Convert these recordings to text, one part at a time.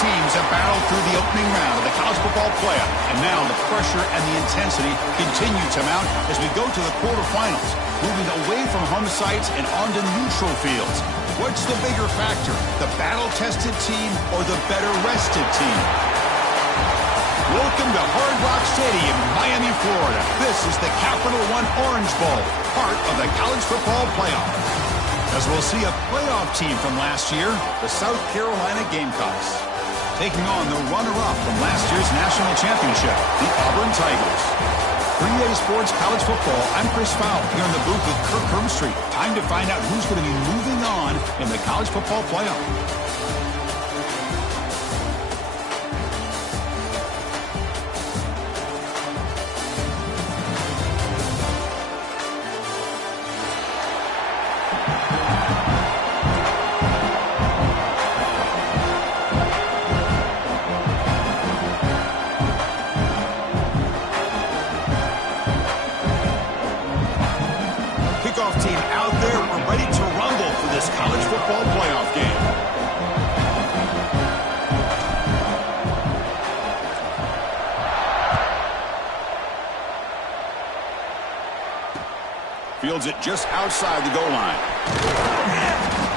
teams have battled through the opening round of the college football playoff, and now the pressure and the intensity continue to mount as we go to the quarterfinals, moving away from home sites and onto neutral fields. What's the bigger factor, the battle-tested team or the better-rested team? Welcome to Hard Rock Stadium, Miami, Florida. This is the Capital One Orange Bowl, part of the college football playoff. As we'll see a playoff team from last year, the South Carolina Gamecocks, taking on the runner-up from last year's national championship, the Auburn Tigers. 3A Sports College Football, I'm Chris Fowle, here in the booth with Kirk Hermstreet. Time to find out who's going to be moving on in the college football playoff. Team out there, we're ready to rumble for this college football playoff game. Fields it just outside the goal line.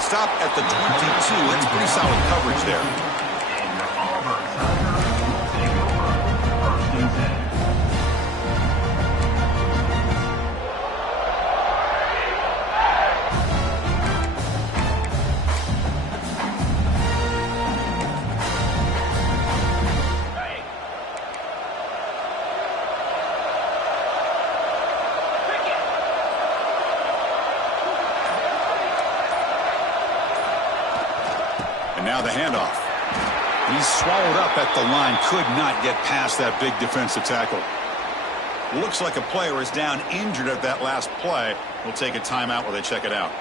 Stop at the 22. That's pretty solid coverage there. Now the handoff. He's swallowed up at the line. Could not get past that big defensive tackle. Looks like a player is down injured at that last play. We'll take a timeout while they check it out.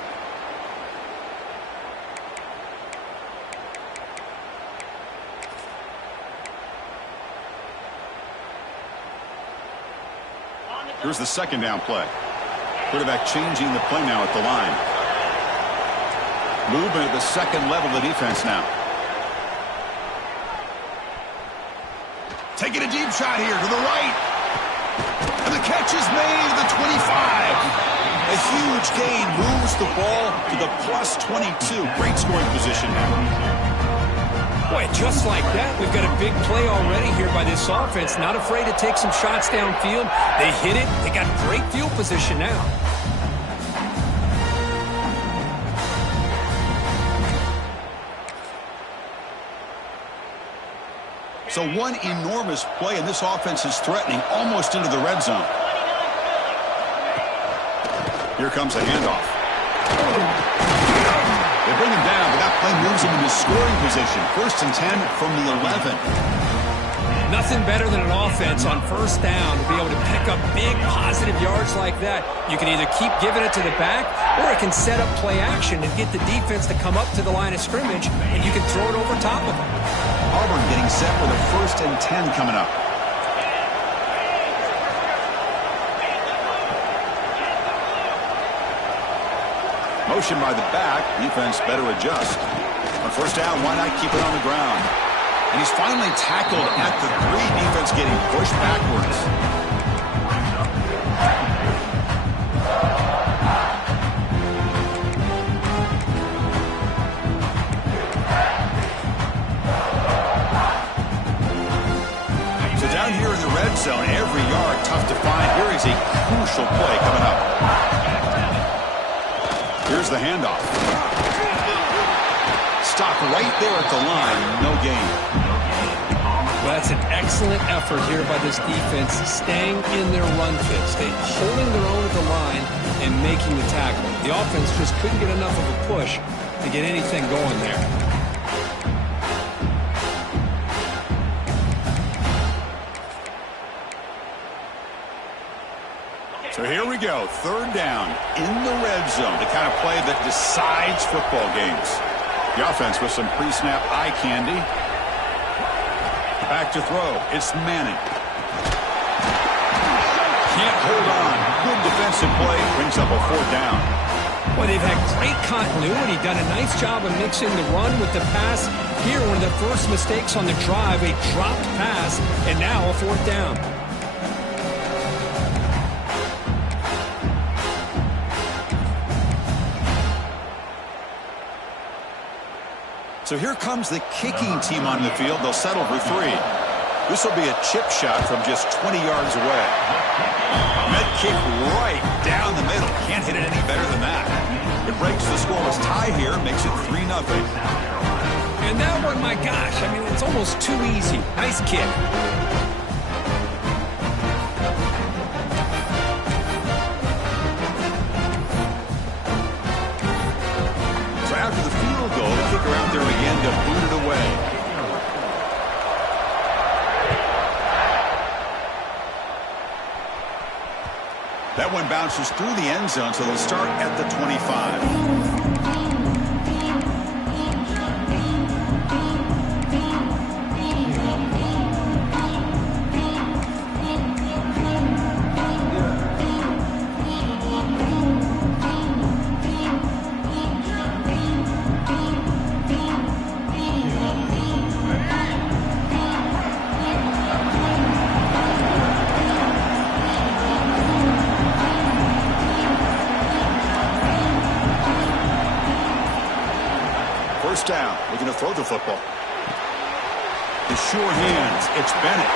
Here's the second down play. Quarterback changing the play now at the line. Movement at the second level of the defense now. Taking a deep shot here to the right. And the catch is made at the 25. A huge gain moves the ball to the plus 22. Great scoring position now. Boy, just like that, we've got a big play already here by this offense. Not afraid to take some shots downfield. They hit it. They got great field position now. So one enormous play, and this offense is threatening almost into the red zone. Here comes a handoff. They bring him down, but that play moves him into scoring position. 1st and 10 from the 11. Nothing better than an offense on first down to be able to pick up big positive yards like that. You can either keep giving it to the back, or it can set up play action and get the defense to come up to the line of scrimmage, and you can throw it over top of them. Auburn getting set with a 1st and 10 coming up. Motion by the back. Defense better adjust. On 1st down, why not keep it on the ground? And he's finally tackled at the 3. Defense getting pushed backwards. Down here in the red zone, every yard tough to find. Here is a crucial play coming up. Here's the handoff. Stop right there at the line. No gain. Well, that's an excellent effort here by this defense, staying in their run fit, staying holding their own at the line and making the tackle. The offense just couldn't get enough of a push to get anything going there. So here we go, 3rd down in the red zone, the kind of play that decides football games. The offense with some pre-snap eye candy. Back to throw. It's Manning. Can't hold on. Good defensive play. Brings up a 4th down. Well, they've had great continuity, done a nice job of mixing the run with the pass. Here, one of the first mistakes on the drive, a dropped pass, and now a fourth down. So here comes the kicking team on the field. They'll settle for 3. This will be a chip shot from just 20 yards away. That kick right down the middle. Can't hit it any better than that. It breaks the scoreless tie here, makes it 3-0. And that one, my gosh, I mean, it's almost too easy. Nice kick. So after the field goal, the kicker out there again to boot it away. That one bounces through the end zone, so they'll start at the 25. First down, looking to throw the football. The sure hands, it's Bennett.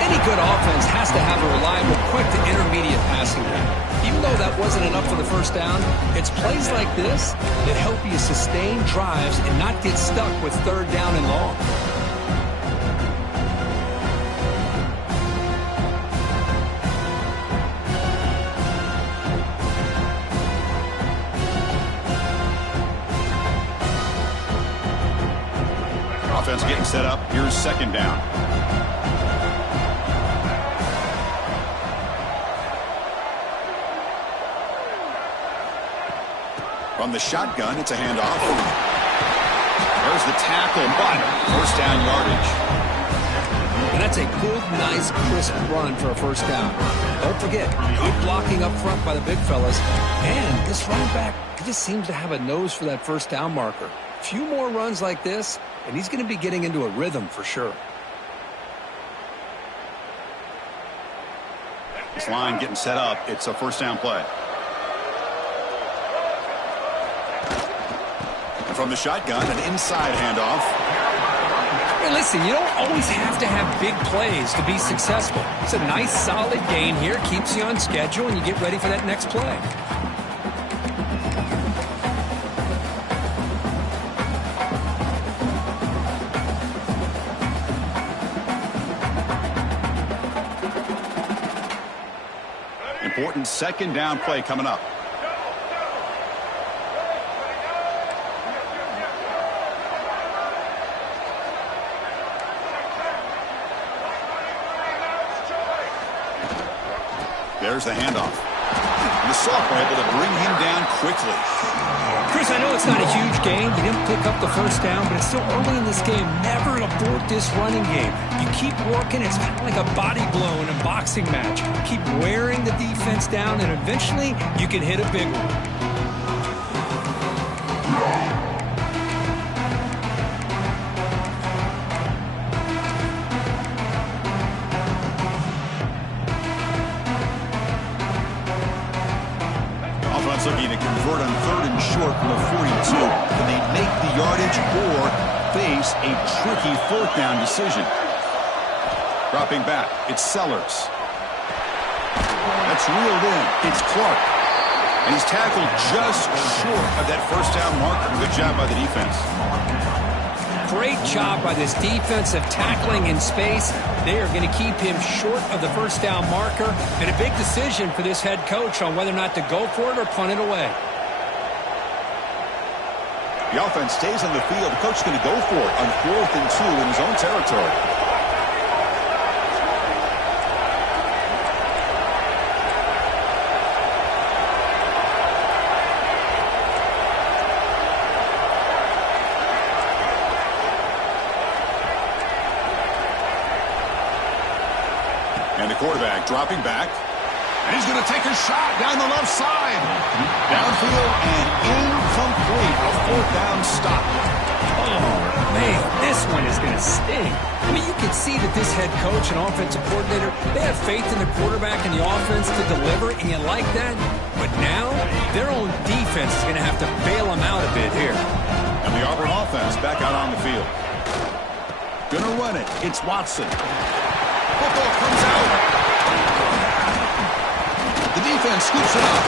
Any good offense has to have a reliable, quick to intermediate passing game. Even though that wasn't enough for the first down, it's plays like this that help you sustain drives and not get stuck with third down and long. Offense getting set up. Here's second down. From the shotgun, it's a handoff. There's the tackle, but first down yardage. And that's a good, nice, crisp run for a first down. Don't forget, good blocking up front by the big fellas. And this running back, he just seems to have a nose for that first down marker. A few more runs like this, and he's going to be getting into a rhythm for sure. This line getting set up. It's a first down play. And from the shotgun, an inside handoff. Hey, listen, you don't always have to have big plays to be successful. It's a nice, solid game here. Keeps you on schedule, and you get ready for that next play. Important second down play coming up. There's the handoff. The sophomore able to bring him down quickly. Chris, I know it's not a huge game. You didn't pick up the first down, but it's still early in this game. Never abort this running game. You keep working. It's kind of like a body blow in a boxing match. Keep wearing the defense down, and eventually you can hit a big one. Looking to convert on third and short from the 42. Can they make the yardage or face a tricky fourth down decision? Dropping back, it's Sellers. That's reeled in. It's Clark. And he's tackled just short of that first down marker. Good job by the defense. Great job by this defensive tackling in space. They are going to keep him short of the first down marker. And a big decision for this head coach on whether or not to go for it or punt it away. The offense stays on the field. The coach is going to go for it on 4th and 2 in his own territory. And the quarterback dropping back. And he's going to take a shot down the left side. Downfield and incomplete. A fourth down stop. Oh, man, this one is going to sting. I mean, you can see that this head coach and offensive coordinator, they have faith in the quarterback and the offense to deliver, and you like that. But now, their own defense is going to have to bail them out a bit here. And the Auburn offense back out on the field. Gonna run it. It's Watson. Football comes out. The defense scoops it up.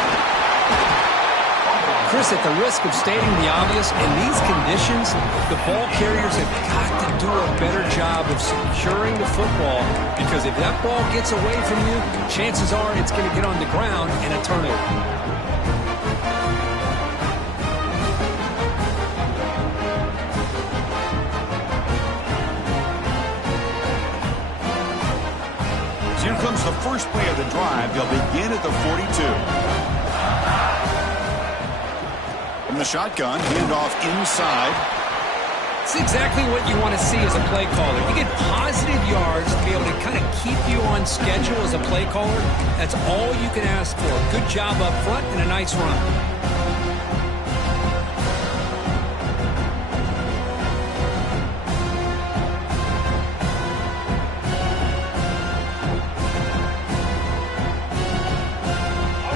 Chris, at the risk of stating the obvious, in these conditions, the ball carriers have got to do a better job of securing the football, because if that ball gets away from you, chances are it's going to get on the ground and a turnover. Here comes the first play of the drive. They'll begin at the 42. From the shotgun, handoff inside. It's exactly what you want to see as a play caller. You get positive yards to be able to kind of keep you on schedule as a play caller. That's all you can ask for. Good job up front and a nice run.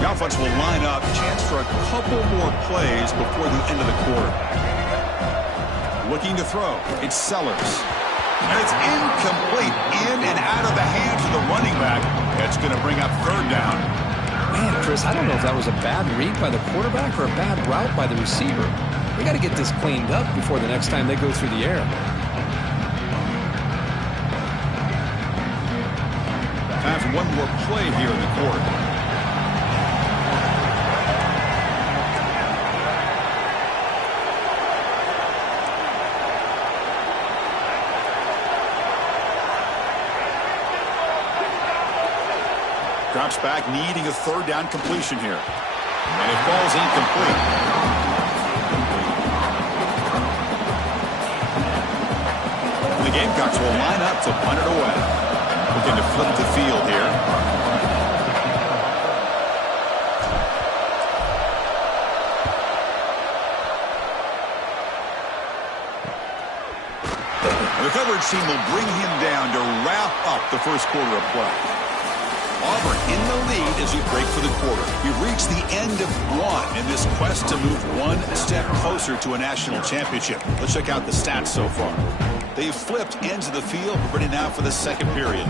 Offense will line up, chance for a couple more plays before the end of the quarter. Looking to throw, it's Sellers. And it's incomplete, in and out of the hands of the running back. It's going to bring up third down. Man, Chris, I don't know if that was a bad read by the quarterback or a bad route by the receiver. We got to get this cleaned up before the next time they go through the air. Time for one more play here in the quarter. Drops back, needing a third down completion here. And it falls incomplete. The Gamecocks will line up to punt it away. Looking to flip the field here. The coverage team will bring him down to wrap up the first quarter of play. Auburn in the lead as we break for the quarter. We've reached the end of one in this quest to move one step closer to a national championship. Let's check out the stats so far. They've flipped ends of the field, ready now for the second period.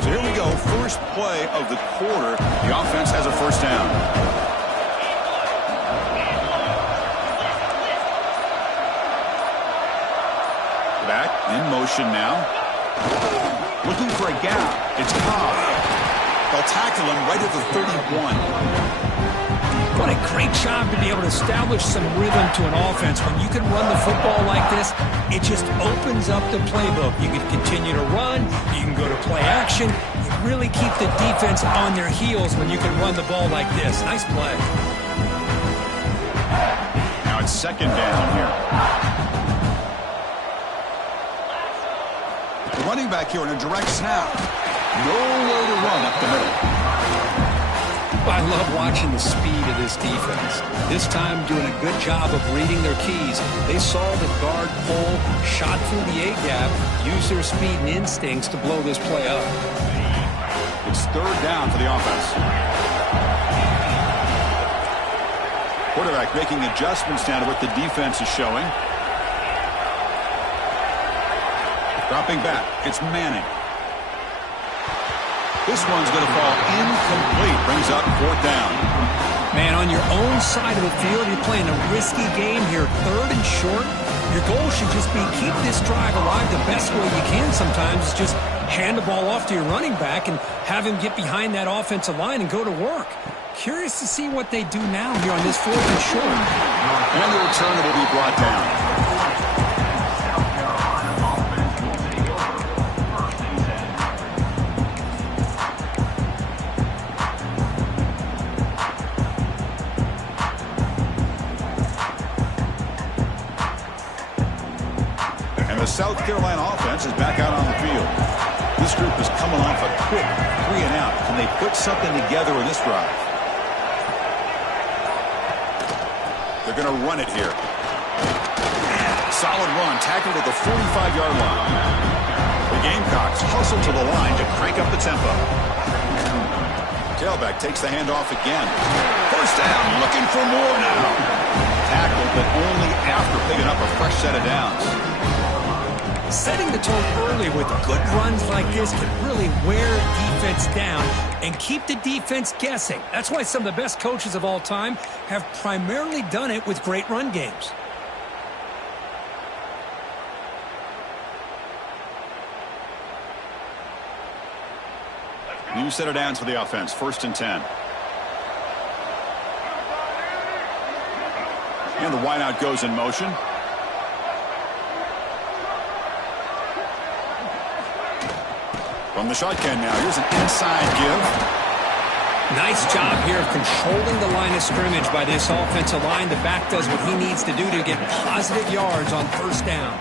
So here we go, first play of the quarter. The offense has a first down. Back in motion now. Looking for a gap. It's Cobb. They'll tackle him right at the 31. What a great job to be able to establish some rhythm to an offense. When you can run the football like this, it just opens up the playbook. You can continue to run. You can go to play action. You really keep the defense on their heels when you can run the ball like this. Nice play. Now it's second down here. The running back here in a direct snap. Nowhere to run up the middle. I love watching the speed of this defense. This time doing a good job of reading their keys. They saw the guard pull, shot through the A-gap, used their speed and instincts to blow this play up. It's third down for the offense. Quarterback making adjustments now to what the defense is showing. Dropping back, it's Manning. This one's going to fall incomplete. Brings up fourth down. Man, on your own side of the field, you're playing a risky game here. Third and short. Your goal should just be keep this drive alive the best way you can sometimes. Is just hand the ball off to your running back and have him get behind that offensive line and go to work. Curious to see what they do now here on this fourth and short. And the return will be brought down. South Carolina offense is back out on the field. This group is coming off a quick 3-and-out. Can they put something together in this drive? They're going to run it here. Solid run, tackled at the 45-yard line. The Gamecocks hustle to the line to crank up the tempo. Tailback takes the handoff again. First down, looking for more now. Tackled, but only after picking up a fresh set of downs. Setting the tone early with good runs like this can really wear defense down and keep the defense guessing. That's why some of the best coaches of all time have primarily done it with great run games. New set of downs for the offense. 1st and 10. And the wideout goes in motion. From the shotgun now. Here's an inside give. Nice job here of controlling the line of scrimmage by this offensive line. The back does what he needs to do to get positive yards on 1st down.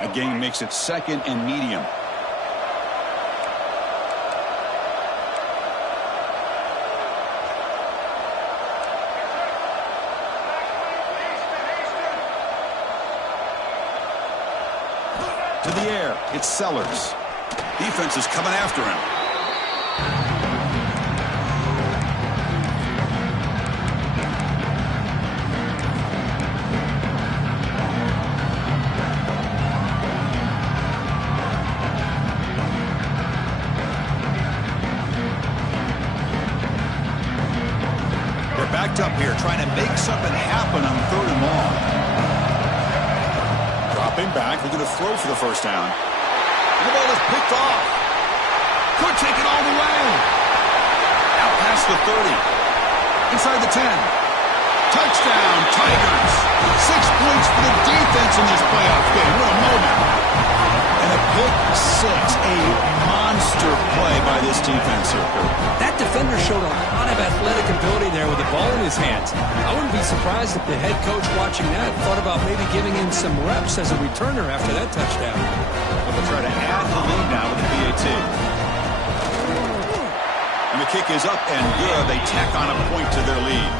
A gain makes it 2nd and medium. To the air, it's Sellers. Defense is coming after him. Up here trying to make something happen on 3rd and long. Dropping back, looking to throw for the 1st down. And the ball is picked off. Could take it all the way. Out past the 30. Inside the 10. Touchdown, Tigers. 6 points for the defense in this playoff game. What a moment. And a pick 6. A monster play by this defense here. That defender showed a lot of athletic ability there with the ball in his hands. I wouldn't be surprised if the head coach watching that thought about maybe giving him some reps as a returner after that touchdown. They'll try to add the lead now with the PAT. And the kick is up and good. They tack on a point to their lead.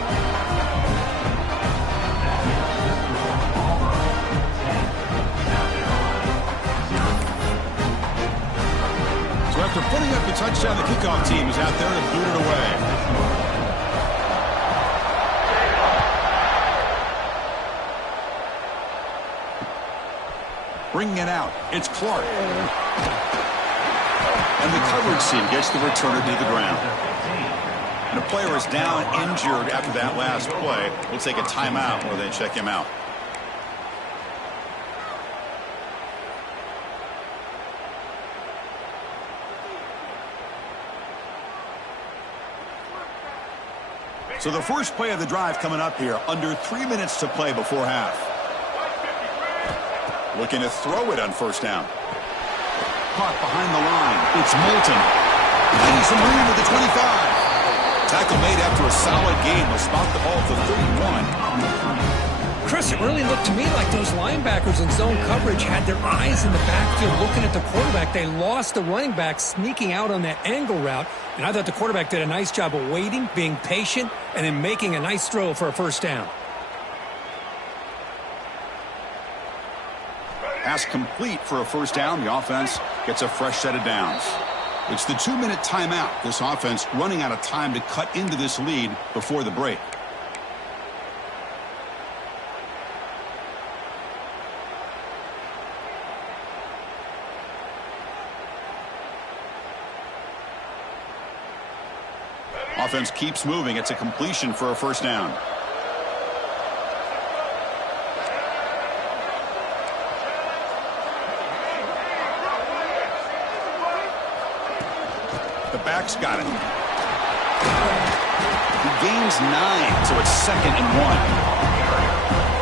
So after putting up the touchdown, the kickoff team is out there to boot it away. Bringing it out, it's Clark. And the coverage team gets the returner to the ground. And a player is down injured after that last play. We'll take a timeout where they check him out. So the first play of the drive coming up here, under 3 minutes to play before half. Looking to throw it on 1st down. Caught behind the line. It's Moulton. Getting some room at the 25. Tackle made after a solid gain. They'll spot the ball at the 31. Chris, it really looked to me like those linebackers in zone coverage had their eyes in the backfield looking at the quarterback. They lost the running back sneaking out on that angle route. And I thought the quarterback did a nice job of waiting, being patient, and then making a nice throw for a 1st down. Pass complete for a 1st down. The offense gets a fresh set of downs. It's the 2-minute timeout. This offense running out of time to cut into this lead before the break. Offense keeps moving. It's a completion for a 1st down. The back's got it. He gains 9, so it's 2nd and 1.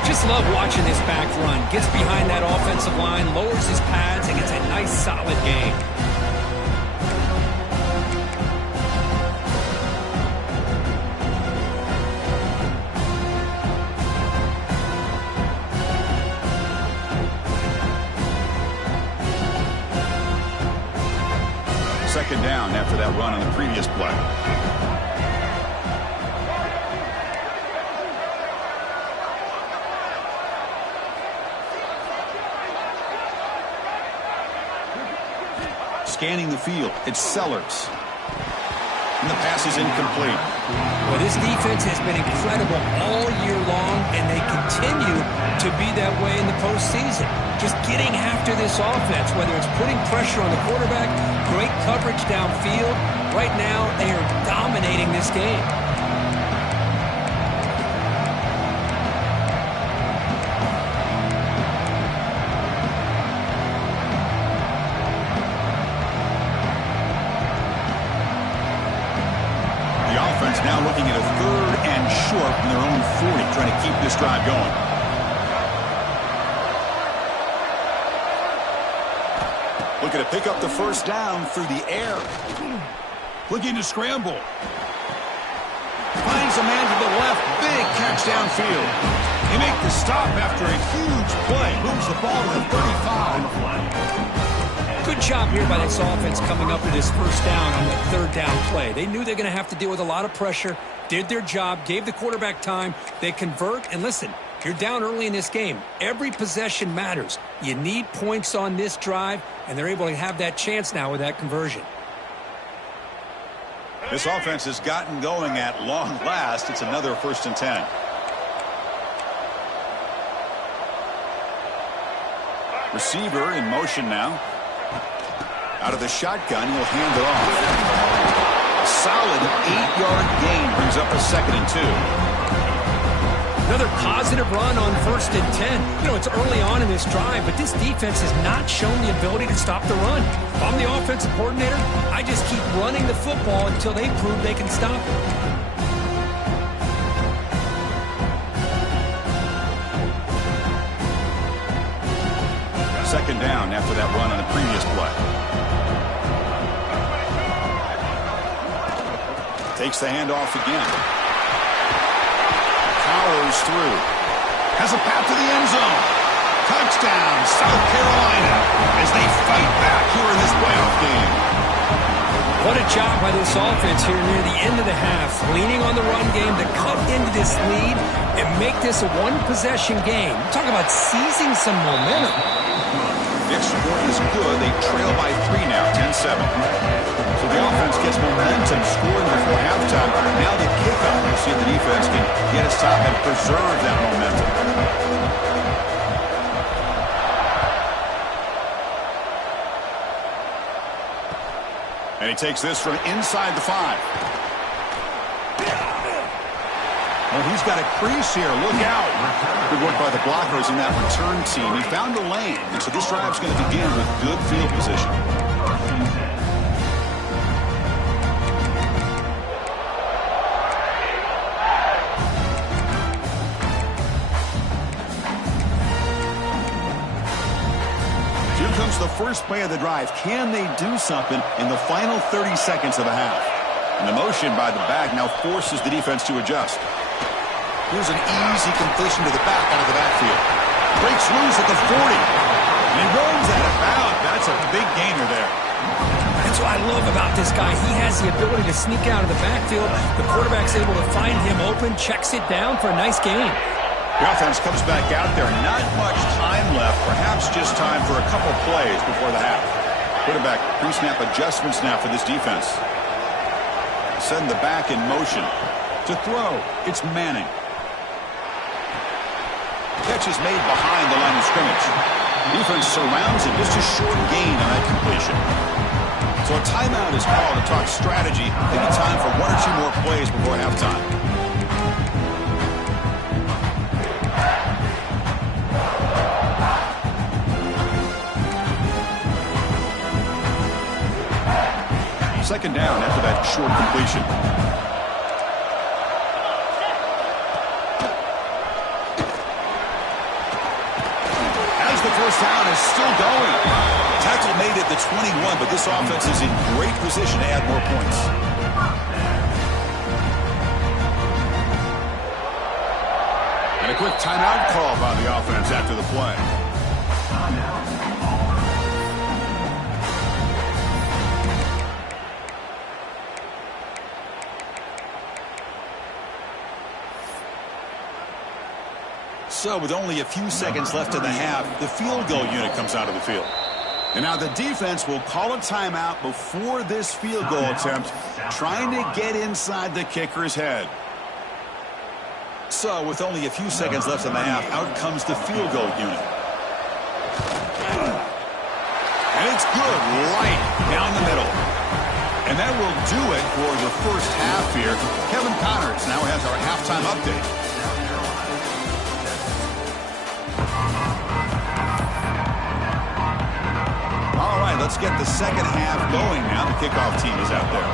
Just love watching this back run. Gets behind that offensive line, lowers his pads, and gets a nice solid gain. Second down after that run on the previous play. Scanning the field, it's Sellers. And the pass is incomplete. Well, this defense has been incredible all year long, and they continue to be that way in the postseason. Just getting after this offense, whether it's putting pressure on the quarterback, great coverage downfield. Right now, they are dominating this game. Now looking at a 3rd and short from their own 40, trying to keep this drive going. Looking to pick up the first down through the air. Looking to scramble. Finds a man to the left. Big catch downfield. They make the stop after a huge play. Moves the ball to the 35. Good job here by this offense coming up with this first down on that 3rd down play. They knew they're going to have to deal with a lot of pressure, did their job, gave the quarterback time. They convert, and listen, you're down early in this game. Every possession matters. You need points on this drive, and they're able to have that chance now with that conversion. This offense has gotten going at long last. It's another 1st and 10. Receiver in motion now. Out of the shotgun, he'll hand it off. A solid 8-yard gain brings up a 2nd and 2. Another positive run on 1st and 10. You know, it's early on in this drive, but this defense has not shown the ability to stop the run. If I'm the offensive coordinator, I just keep running the football until they prove they can stop it. Second down after that run on the previous play. Takes the handoff again. Powers through. Has a path to the end zone. Touchdown, South Carolina, as they fight back here in this playoff game. What a job by this offense here near the end of the half, leaning on the run game to cut into this lead and make this a one-possession game. Talk about seizing some momentum. Next score is good. They trail by 3 now, 10-7. So the offense gets momentum, scoring before halftime. Now the kickoff. We'll see if the defense can get us top and preserve that momentum. And he takes this from inside the 5. Well, he's got a crease here. Look out. Good work by the blockers in that return team. He found the lane, and so this drive's going to begin with good field position. Here comes the first play of the drive. Can they do something in the final 30 seconds of the half? And the motion by the back now forces the defense to adjust. Here's an easy completion to the back out of the backfield. Breaks loose at the 40. And he rolls out of bounds. That's a big gainer there. That's what I love about this guy. He has the ability to sneak out of the backfield. The quarterback's able to find him open, checks it down for a nice gain. The offense comes back out there. Not much time left. Perhaps just time for a couple plays before the half. Quarterback pre-snap adjustments now for this defense. Send the back in motion. To throw, it's Manning. Catch is made behind the line of scrimmage. Defense surrounds him. Just a short gain on that completion. So a timeout is called to talk strategy. Maybe time for 1 or 2 more plays before halftime. Second down after that short completion. The first down is still going. Tackle made at the 21, but this offense is in great position to add more points. And a quick timeout call by the offense after the play. So with only a few seconds left in the half, the field goal unit comes out of the field. And now the defense will call a timeout before this field goal attempt, trying to get inside the kicker's head. So with only a few seconds left in the half, out comes the field goal unit. And it's good, right down the middle. And that will do it for the first half here. Kevin Connors now has our halftime update. All right, let's get the second half going now. The kickoff team is out there.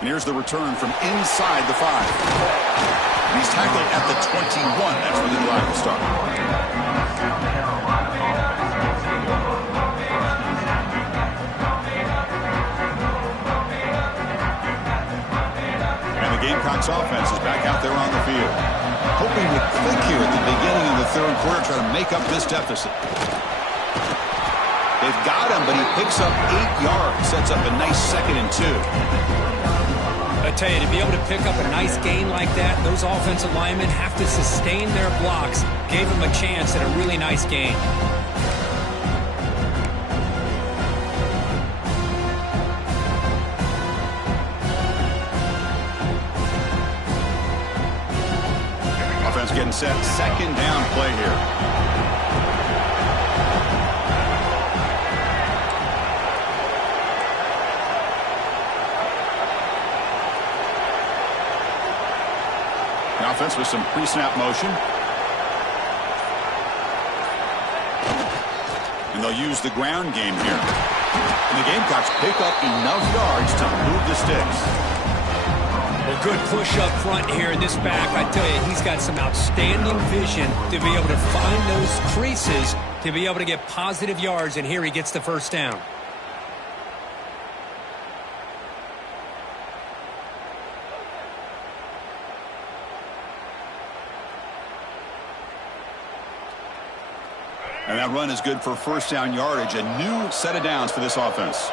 And here's the return from inside the 5. He's tackled at the 21. That's where the drive will start. And the Gamecocks offense is back out there on the field. Hoping to click here at the beginning of the third quarter, try to make up this deficit. They've got him, but he picks up 8 yards, sets up a nice 2nd and 2. I tell you, to be able to pick up a nice gain like that, those offensive linemen have to sustain their blocks. Gave him a chance at a really nice gain. Offense getting set. Second down play here. Offense with some pre-snap motion. And they'll use the ground game here. And the Gamecocks pick up enough yards to move the sticks. Well, good push up front here in this back. I tell you, he's got some outstanding vision to be able to find those creases, to be able to get positive yards, and here he gets the first down. And that run is good for first down yardage. A new set of downs for this offense.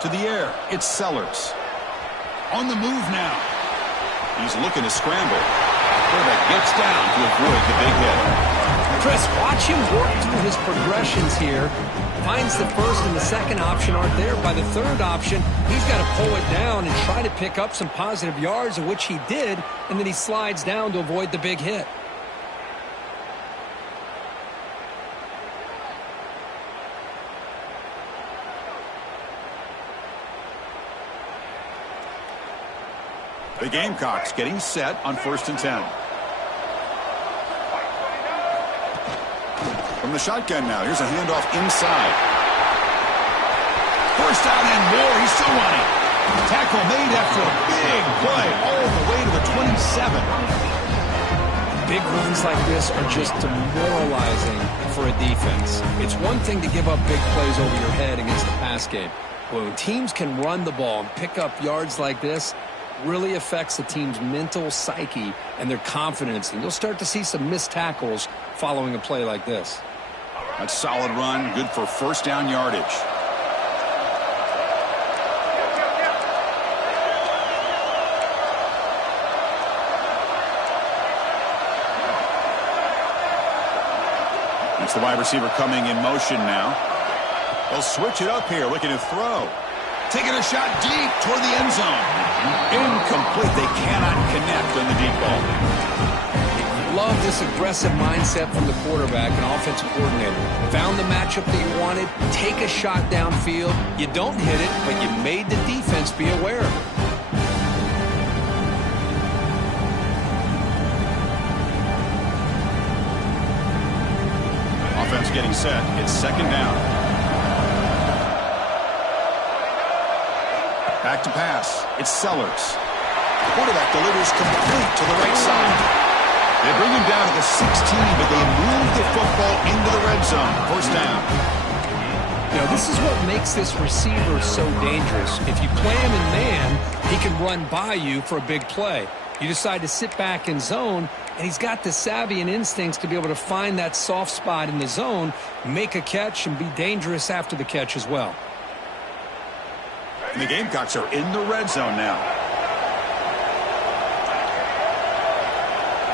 To the air, it's Sellers. On the move now. He's looking to scramble. Quarterback gets down to avoid the big hit. Chris, watch him work through his progressions here. Finds the first and the second option aren't there. By the third option, he's got to pull it down and try to pick up some positive yards, of which he did, and then he slides down to avoid the big hit. The Gamecocks getting set on 1st and 10. From the shotgun now. Here's a handoff inside. First down and more. He's still running. Tackle made after a big play all the way to the 27. Big runs like this are just demoralizing for a defense. It's one thing to give up big plays over your head against the pass game. But when teams can run the ball and pick up yards like this, really affects the team's mental psyche and their confidence. And you'll start to see some missed tackles following a play like this. That's solid run, good for first down yardage. That's the wide receiver coming in motion now. They'll switch it up here, looking to throw. Taking a shot deep toward the end zone. Incomplete. They cannot connect on the deep ball. Love this aggressive mindset from the quarterback and offensive coordinator. Found the matchup that you wanted. Take a shot downfield. You don't hit it, but you made the defense be aware of it. Offense getting set. It's second down. Back to pass. It's Sellers. Quarterback delivers complete to the right side. They bring him down to the 16, but they move the football into the red zone. First down. You know, this is what makes this receiver so dangerous. If you play him in man, he can run by you for a big play. You decide to sit back in zone, and he's got the savvy and instincts to be able to find that soft spot in the zone, make a catch, and be dangerous after the catch as well. And the Gamecocks are in the red zone now.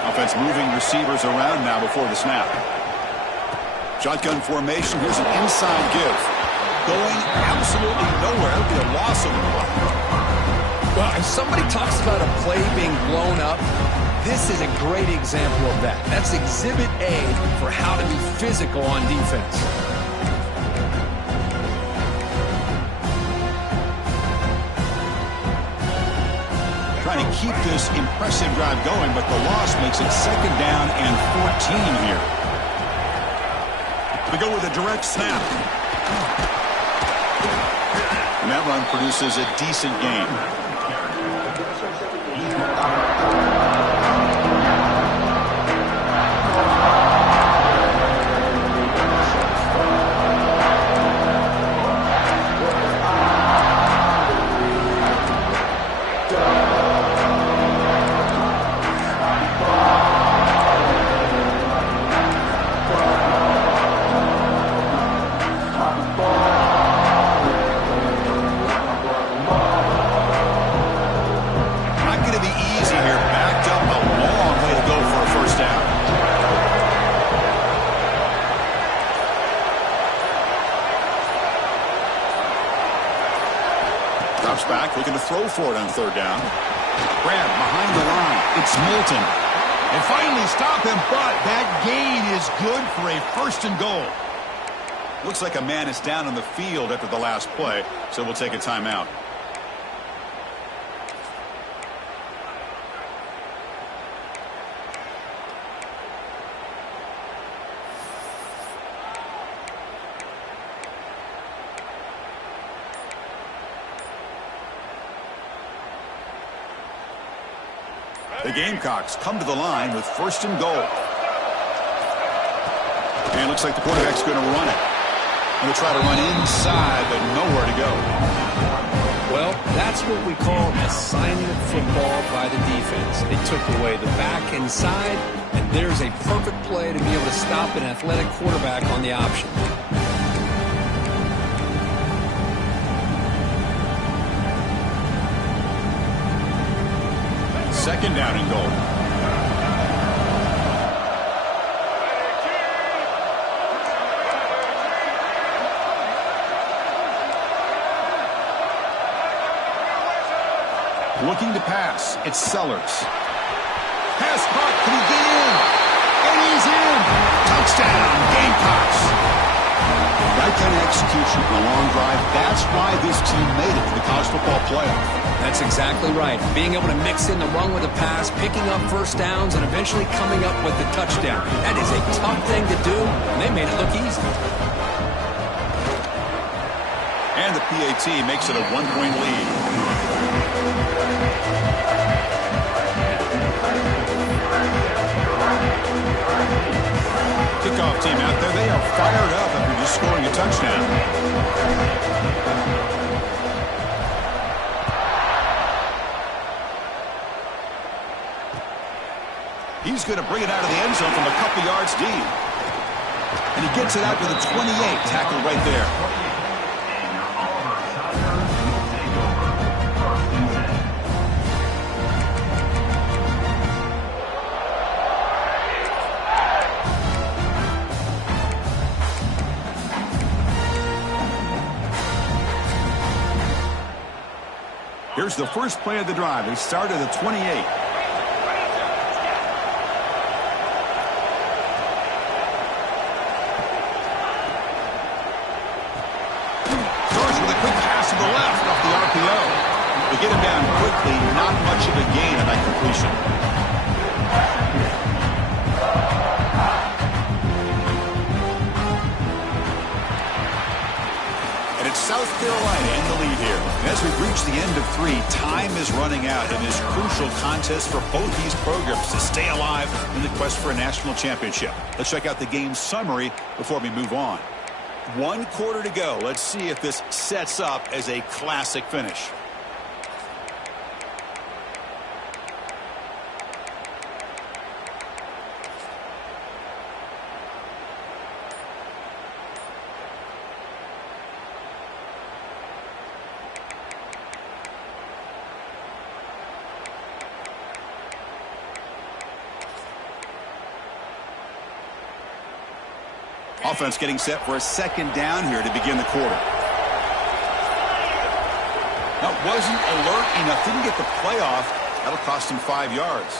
Offense moving receivers around now before the snap. Shotgun formation. Here's an inside give. Going absolutely nowhere. That'll be a loss of the play. Well, if somebody talks about a play being blown up, this is a great example of that. That's exhibit A for how to be physical on defense. Trying to keep this impressive drive going, but the loss makes it 2nd down and 14 here. We go with a direct snap. And that run produces a decent gain. Back, looking to throw for it on 3rd down. Grab behind the line. It's Moulton. And finally stop him, but that gain is good for a 1st and goal. Looks like a man is down on the field after the last play, so we'll take a timeout. The Gamecocks come to the line with 1st and goal. And it looks like the quarterback's going to run it. Going to try to run inside, but nowhere to go. Well, that's what we call assignment football by the defense. They took away the back inside, and there's a perfect play to be able to stop an athletic quarterback on the option. 2nd down and goal. Looking to pass. It's Sellers. Pass caught. Can he get in? And he's in. Touchdown, Gamecocks. That kind of execution for a long drive, that's why this team made it to the college football playoff. That's exactly right. Being able to mix in the run with the pass, picking up 1st downs, and eventually coming up with the touchdown. That is a tough thing to do, and they made it look easy. And the PAT makes it a 1-point lead. Kickoff team out there. They are fired up after just scoring a touchdown. He's going to bring it out of the end zone from a couple yards deep. And he gets it out to the 28, tackled right there. Here's the first play of the drive. They start at the 28. Starts with a quick pass to the left off the RPO. They get him down quickly. Not much of a gain on that completion. South Carolina in the lead here. And as we've reached the end of 3, time is running out in this crucial contest for both these programs to stay alive in the quest for a national championship. Let's check out the game summary before we move on. 1 quarter to go. Let's see if this sets up as a classic finish. Offense getting set for a second down here to begin the quarter. That wasn't alert enough. Didn't get the playoff. That'll cost him 5 yards.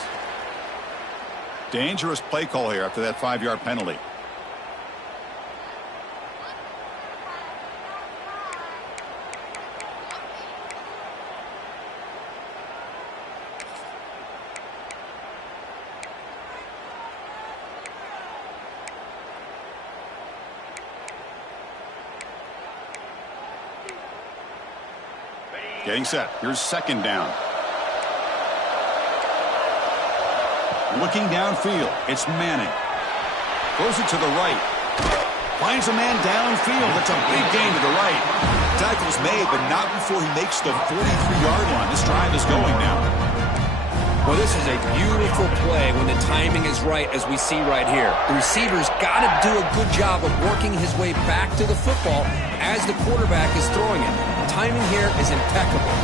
Dangerous play call here after that 5-yard penalty. Getting set. Here's second down. Looking downfield. It's Manning. Throws it to the right. Finds a man downfield. That's a big gain to the right. Tackle's made, but not before he makes the 43-yard line. This drive is going now. Well, this is a beautiful play when the timing is right, as we see right here. The receiver's got to do a good job of working his way back to the football as the quarterback is throwing it. Timing here is impeccable.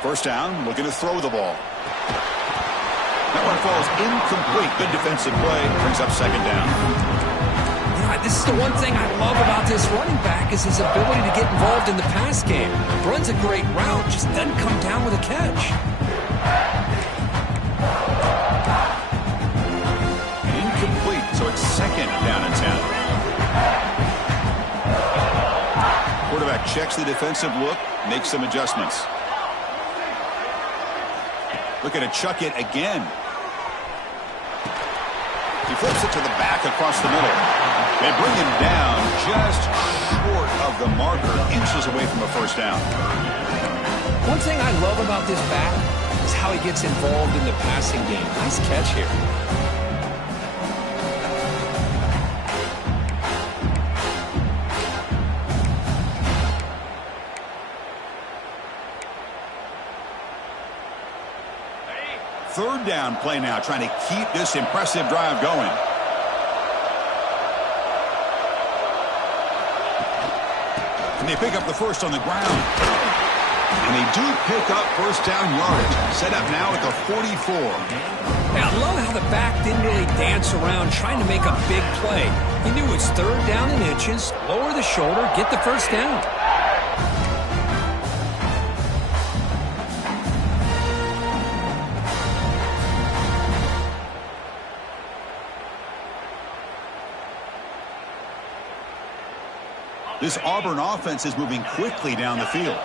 First down, looking to throw the ball. That one falls incomplete. Good defensive play. Brings up second down. This is the one thing I love about this running back is his ability to get involved in the pass game. Runs a great route, just doesn't come down with a catch. Incomplete, so it's second down and 10. Quarterback checks the defensive look, makes some adjustments. Looking to chuck it again. He flips it to the back across the middle. They bring him down just short of the marker, inches away from a first down. One thing I love about this back is how he gets involved in the passing game. Nice catch here. Third down play now, trying to keep this impressive drive going. And they pick up the first on the ground. And they do pick up first down yardage. Set up now at the 44. Yeah, I love how the back didn't really dance around trying to make a big play. He knew it's third down in inches, lower the shoulder, get the first down. This Auburn offense is moving quickly down the field.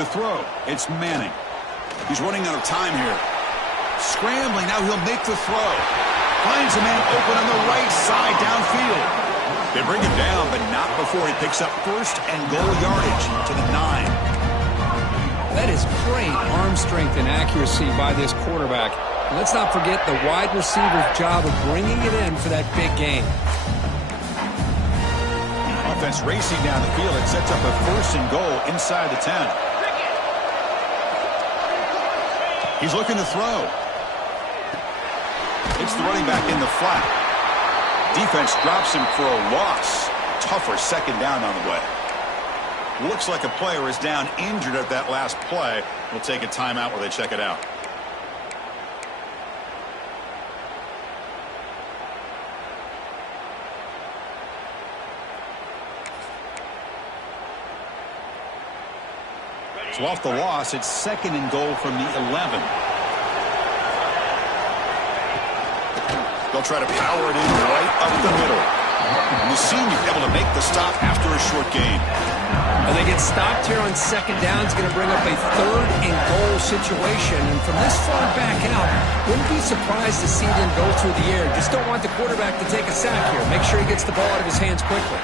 To throw, it's Manning. He's running out of time here. Scrambling, now he'll make the throw. Finds a man open on the right side downfield. They bring him down, but not before he picks up first and goal yardage to the 9. That is great arm strength and accuracy by this quarterback. And let's not forget the wide receiver's job of bringing it in for that big gain. Offense racing down the field. It sets up a first and goal inside the 10. He's looking to throw. It's the running back in the flat. Defense drops him for a loss. Tougher second down on the way. Looks like a player is down injured at that last play. We'll take a timeout while they check it out. So off the loss, it's second and goal from the 11. They'll try to power it in right up the middle. And the senior able to make the stop after a short gain. And they get stopped here on second down. It's going to bring up a third and goal situation. And from this far back out, wouldn't be surprised to see them go through the air. Just don't want the quarterback to take a sack here. Make sure he gets the ball out of his hands quickly.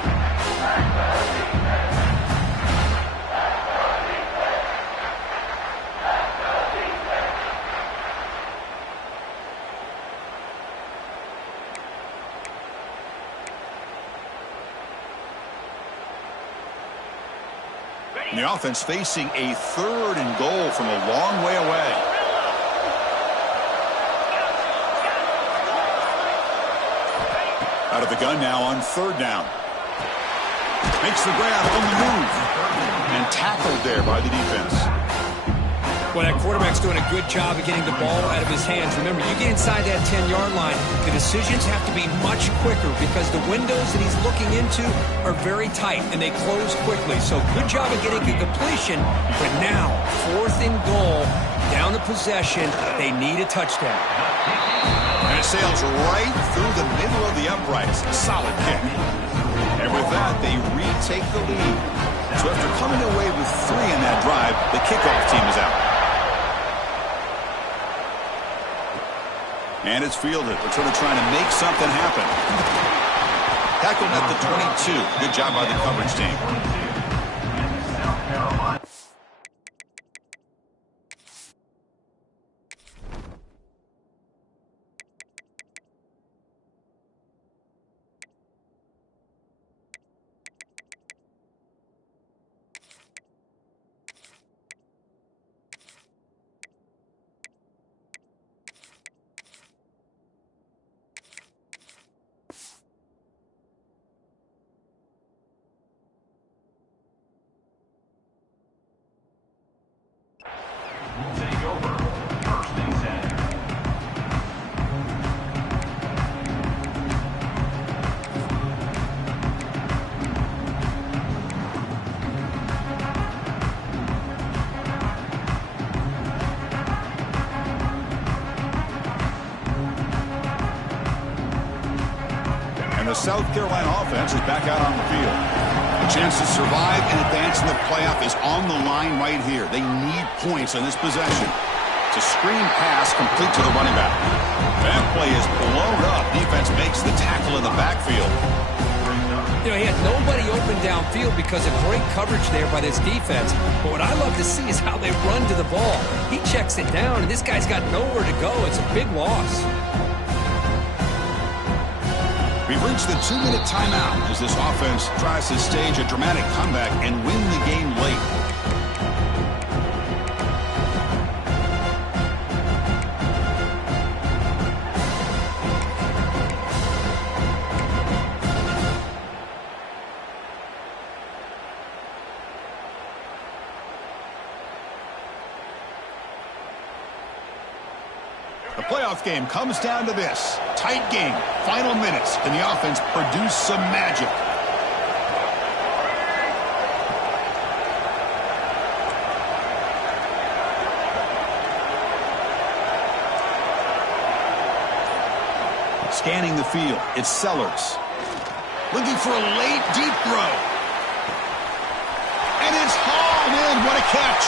And the offense facing a 3rd and goal from a long way away. Out of the gun now on 3rd down. Makes the grab on the move. And tackled there by the defense. Well, that quarterback's doing a good job of getting the ball out of his hands. Remember, you get inside that 10-yard line, the decisions have to be much quicker because the windows that he's looking into are very tight, and they close quickly. So good job of getting a completion, but now, 4th and goal, down the possession, they need a touchdown. And it sails right through the middle of the uprights. Solid kick. And with that, they retake the lead. So after coming away with 3 in that drive, the kickoff team is out. And it's fielded. They're sort of trying to make something happen. Tackled at the 22. Good job by the coverage team. The South Carolina offense is back out on the field. A chance to survive and advance in the playoff is on the line right here. They need points on this possession. It's a screen pass complete to the running back. That play is blown up. Defense makes the tackle in the backfield. You know, he had nobody open downfield because of great coverage there by this defense. But what I love to see is how they run to the ball. He checks it down, and this guy's got nowhere to go. It's a big loss. We've reached the 2-minute timeout as this offense tries to stage a dramatic comeback and win the game late. The playoff game comes down to this. Tight game, final minutes, and the offense produced some magic. Scanning the field, it's Sellers. Looking for a late, deep throw. And it's hauled in. What a catch.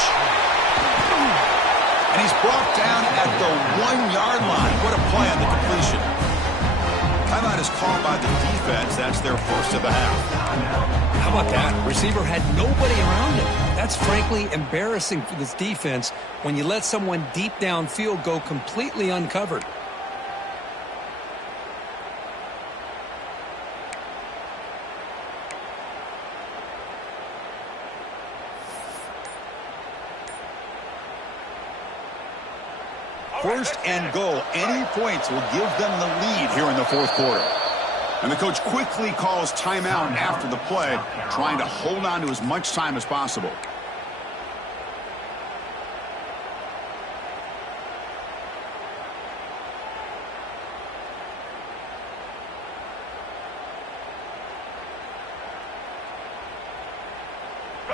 And he's brought down at the 1-yard line. What a play on the completion. Timeout is called by the defense. That's their first of the half. How about that? Receiver had nobody around him. That's frankly embarrassing for this defense when you let someone deep downfield go completely uncovered. First and goal. Any points will give them the lead here in the fourth quarter. And the coach quickly calls timeout after the play, trying to hold on to as much time as possible.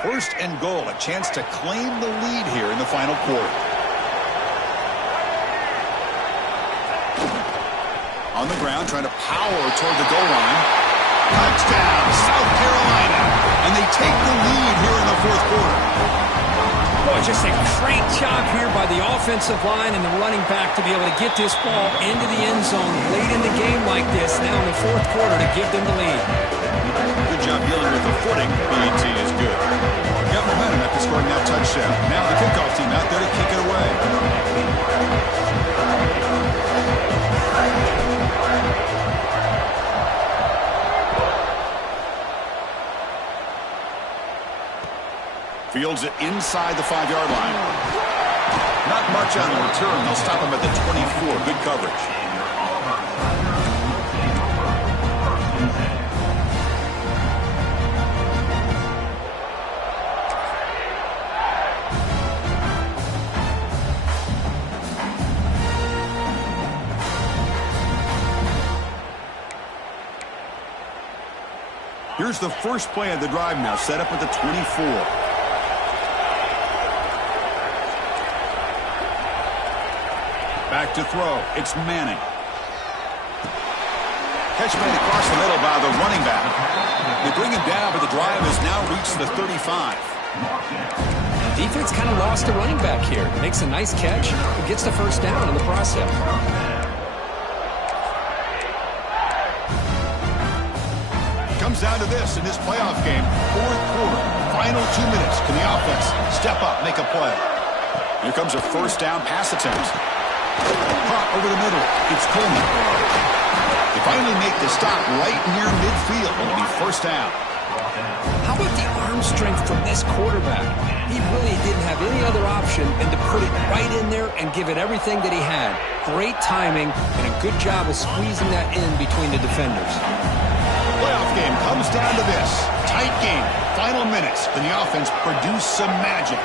First and goal, a chance to claim the lead here in the final quarter. On the ground, trying to power toward the goal line. Touchdown, South Carolina. And they take the lead here in the fourth quarter. Boy, just a great job here by the offensive line and the running back to be able to get this ball into the end zone late in the game like this, now in the fourth quarter, to give them the lead. Good job dealing with the footing. BET is good. Got momentum after scoring that touchdown. Now the kickoff team out there to kick it away. Fields it inside the 5-yard line. Not much on the return. They'll stop him at the 24. Good coverage. Here's the first play of the drive now, set up at the 24. Back to throw. It's Manning. Catch made across the middle by the running back. They bring him down, but the drive has now reached the 35. Defense kind of lost a running back here. Makes a nice catch. Gets the first down in the process. Comes down to this in this playoff game. Fourth quarter. Final 2 minutes. Can the offense step up, make a play? Here comes a first down pass attempt. Caught over the middle. It's Coleman. They finally make the stop right near midfield. It'll be first down. How about the arm strength from this quarterback? He really didn't have any other option than to put it right in there and give it everything that he had. Great timing and a good job of squeezing that in between the defenders. Playoff game comes down to this. Tight game. Final minutes. Can the offense produce some magic?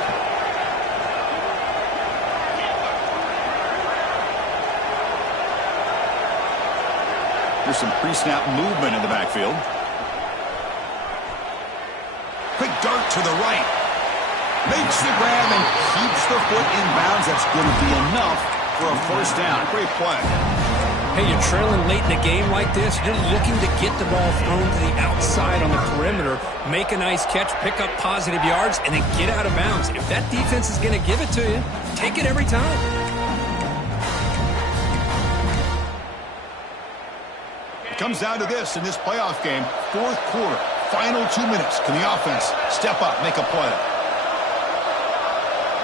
There's some pre-snap movement in the backfield. Quick dart to the right. Makes the grab and keeps the foot in bounds. That's going to be enough for a first down. Great play. Hey, you're trailing late in a game like this. You're looking to get the ball thrown to the outside on the perimeter, make a nice catch, pick up positive yards, and then get out of bounds. If that defense is going to give it to you, take it every time. It comes down to this in this playoff game. Fourth quarter, final 2 minutes. Can the offense step up, make a play?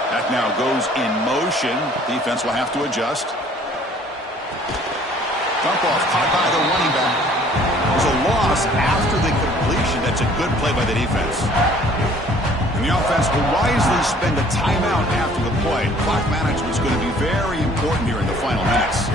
That now goes in motion. Defense will have to adjust. Dump off caught by the running back. There's a loss after the completion. That's a good play by the defense. And the offense will wisely spend a timeout after the play. Clock management is going to be very important here in the final minutes.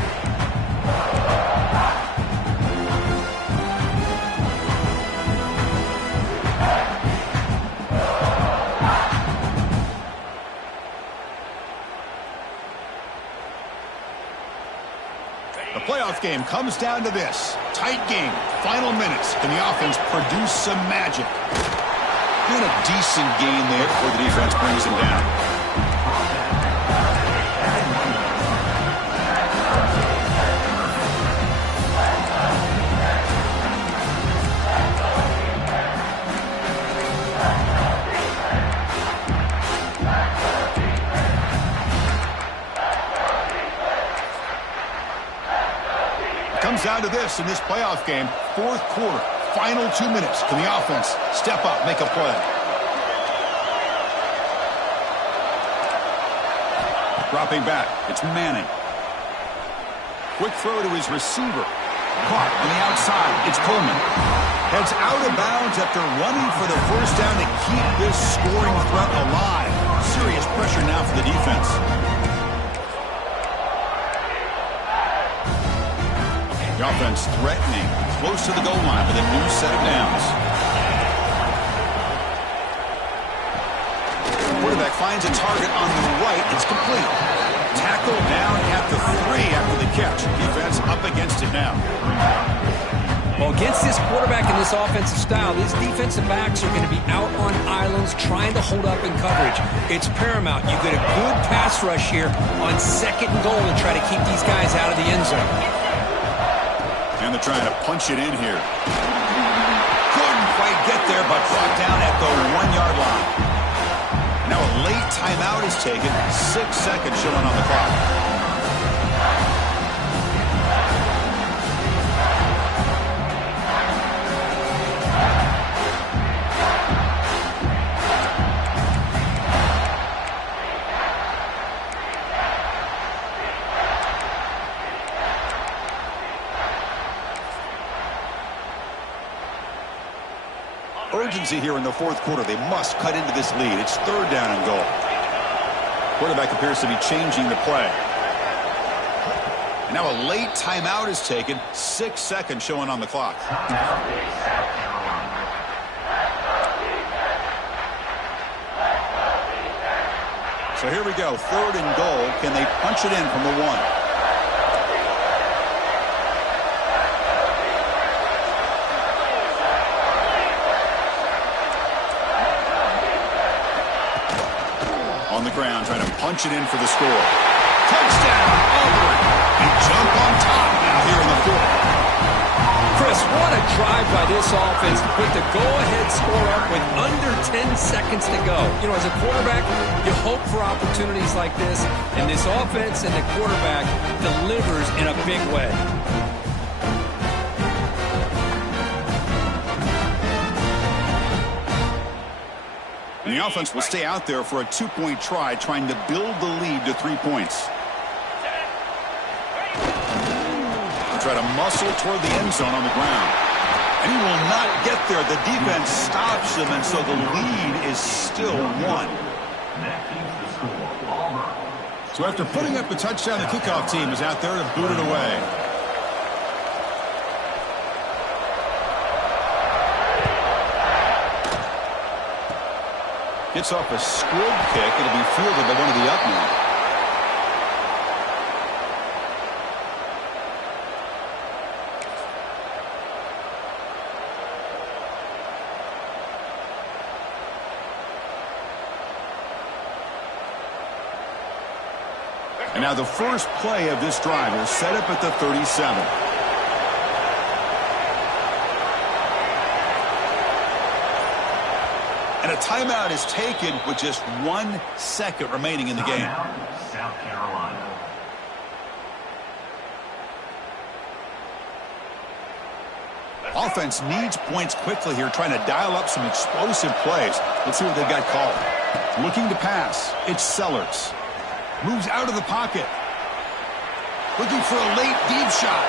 Playoff game comes down to this. Tight game. Final minutes. Can the offense produce some magic? Doing a decent gain there before the defense brings him down. Down to this in this playoff game. Fourth quarter, final 2 minutes. Can the offense step up, make a play? Dropping back, it's Manning. Quick throw to his receiver. Caught on the outside, it's Coleman. Heads out of bounds after running for the first down to keep this scoring threat alive. Serious pressure now for the defense. The offense threatening, close to the goal line with a new set of downs. The quarterback finds a target on the right. It's complete. Tackle down at the 3 after the catch. Defense up against it now. Well, against this quarterback and this offensive style, these defensive backs are going to be out on islands trying to hold up in coverage. It's paramount. You get a good pass rush here on second and goal and try to keep these guys out of the end zone. And they're trying to punch it in here. Couldn't quite get there, but brought down at the 1-yard line. Now a late timeout is taken. 6 seconds showing on the clock. urgency here in the fourth quarter. They must cut into this lead. It's third down and goal. Quarterback appears to be changing the play. And now a late timeout is taken. 6 seconds showing on the clock. So here we go. Third and goal. Can they punch it in from the 1? On the ground, trying to punch it in for the score. Touchdown, Auburn. And jump on top now here in the fourth. Chris, what a drive by this offense to put the go-ahead score up with under 10 seconds to go. You know, as a quarterback, you hope for opportunities like this, and this offense and the quarterback delivers in a big way. And the offense will stay out there for a 2-point try, trying to build the lead to 3 points. They'll try to muscle toward the end zone on the ground. And he will not get there. The defense stops him, and so the lead is still 1. So after putting up a touchdown, the kickoff team is out there to boot it away. Gets off a squib kick. It'll be fielded by one of the up men. And now the first play of this drive is set up at the 37. And a timeout is taken with just 1 second remaining in the game. South Carolina. Offense needs points quickly here, trying to dial up some explosive plays. Let's see what they've got called. Looking to pass. It's Sellers. Moves out of the pocket. Looking for a late deep shot.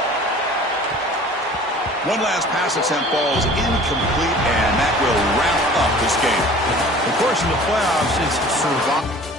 One last pass attempt falls incomplete, and that will wrap up this game. Of course, in the playoffs, it's survival.